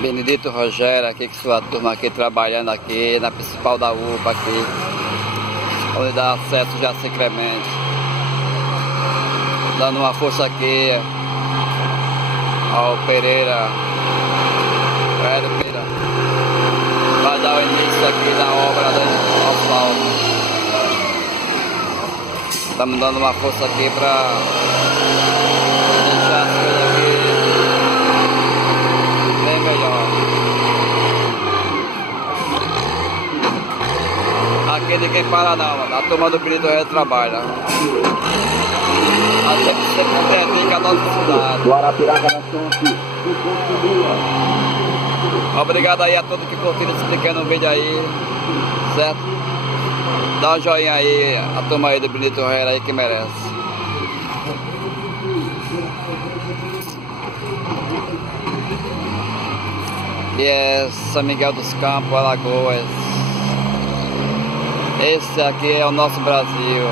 Benedito Rogério aqui com sua turma aqui trabalhando aqui na principal da UPA aqui, onde dá acesso já a Sacramento, dando uma força aqui ao Pereira, vai dar o início aqui da obra do asfalto. Estamos dando uma força aqui para deixar as coisas aqui bem melhor. Aqui ninguém para não, mano. A turma do Benedito Rogério trabalha. Até que você dedica a nossa cidade. Obrigado aí a todos que curtiram esse pequeno vídeo aí, certo? Dá um joinha aí, a turma aí do Benedito Rogério aí que merece. E é São Miguel dos Campos, Alagoas. Esse aqui é o nosso Brasil.